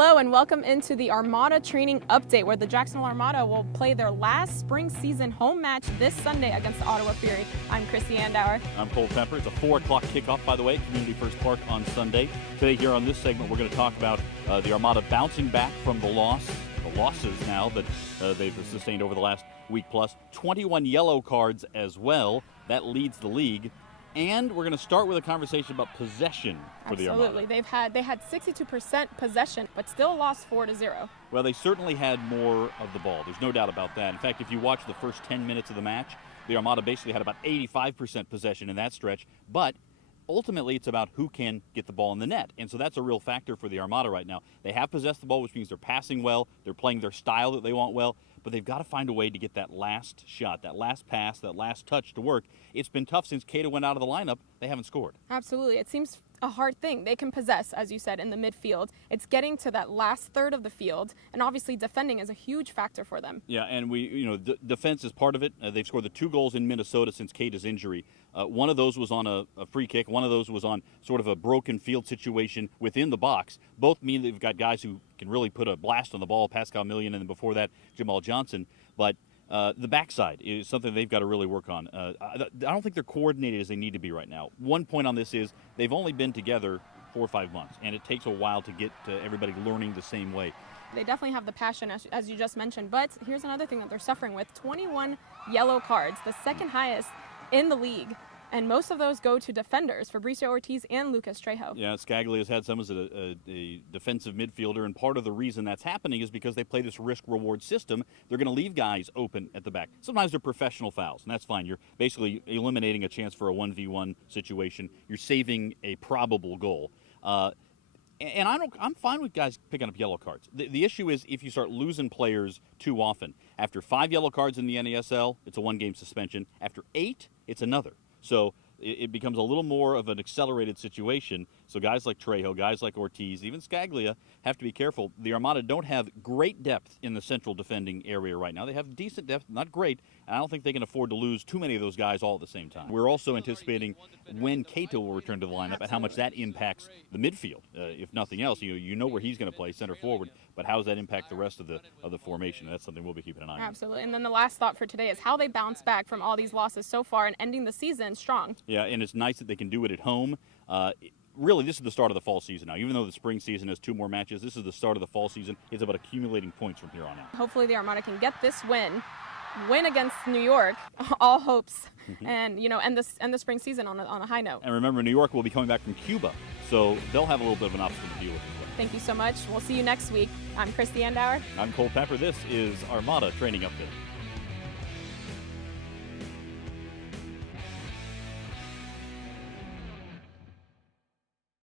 Hello and welcome into the Armada training update, where the Jacksonville Armada will play their last spring season home match this Sunday against the Ottawa Fury. I'm Krissty Andaur. I'm Cole Pepper. It's a 4 o'clock kickoff, by the way, Community First Park on Sunday. Today here on this segment, we're going to talk about the Armada bouncing back from the losses now that they've sustained over the last week plus. 21 yellow cards as well. That leads the league. And we're going to start with a conversation about possession for the Armada. Absolutely. They had 62% possession, but still lost 4-0. Well, they certainly had more of the ball. There's no doubt about that. In fact, if you watch the first 10 minutes of the match, the Armada basically had about 85% possession in that stretch. But ultimately, it's about who can get the ball in the net. And so that's a real factor for the Armada right now. They have possessed the ball, which means they're passing well. They're playing their style that they want well. But they've got to find a way to get that last shot, that last pass, that last touch to work. It's been tough since Cato went out of the lineup. They haven't scored. Absolutely. It seems a hard thing. They can possess, as you said, in the midfield. It's getting to that last third of the field, and obviously defending is a huge factor for them. Yeah, and defense is part of it. They've scored the 2 goals in Minnesota since Cato's injury. One of those was on a free kick. One of those was on sort of a broken field situation within the box. Both mean they've got guys who can really put a blast on the ball, Pascal Million, and then before that, Jamal Johnson. But the backside is something they've got to really work on. I don't think they're coordinated as they need to be right now. One point on this is they've only been together 4 or 5 months, and it takes a while to get everybody learning the same way. They definitely have the passion, as you just mentioned, but here's another thing that they're suffering with. 21 yellow cards, the second highest in the league. And most of those go to defenders, Fabricio Ortiz and Lucas Trejo. Yeah, Scaglia has had some as a defensive midfielder, and part of the reason that's happening is because they play this risk-reward system. They're going to leave guys open at the back. Sometimes they're professional fouls, and that's fine. You're basically eliminating a chance for a 1v1 situation. You're saving a probable goal. And I'm fine with guys picking up yellow cards. The issue is if you start losing players too often. After 5 yellow cards in the NASL, it's a 1-game suspension. After 8, it's another. So it becomes a little more of an accelerated situation. So guys like Trejo, guys like Ortiz, even Scaglia have to be careful. The Armada don't have great depth in the central defending area right now. They have decent depth, not great, and I don't think they can afford to lose too many of those guys all at the same time. We're also anticipating when Cato will return to the lineup and how much that impacts the midfield. If nothing else, you know where he's going to play, center forward, but how does that impact the rest of the formation? That's something we'll be keeping an eye on. Absolutely. And then the last thought for today is how they bounce back from all these losses so far and ending the season strong. Yeah, and it's nice that they can do it at home. Really, this is the start of the fall season now. Even though the spring season has 2 more matches, this is the start of the fall season. It's about accumulating points from here on out. Hopefully the Armada can get this win against New York, all hopes, and end the spring season on a high note. And remember, New York will be coming back from Cuba, so they'll have a little bit of an obstacle to deal with as well. Thank you so much. We'll see you next week. I'm Krissty Andaur. I'm Cole Pepper. This is Armada Training Update.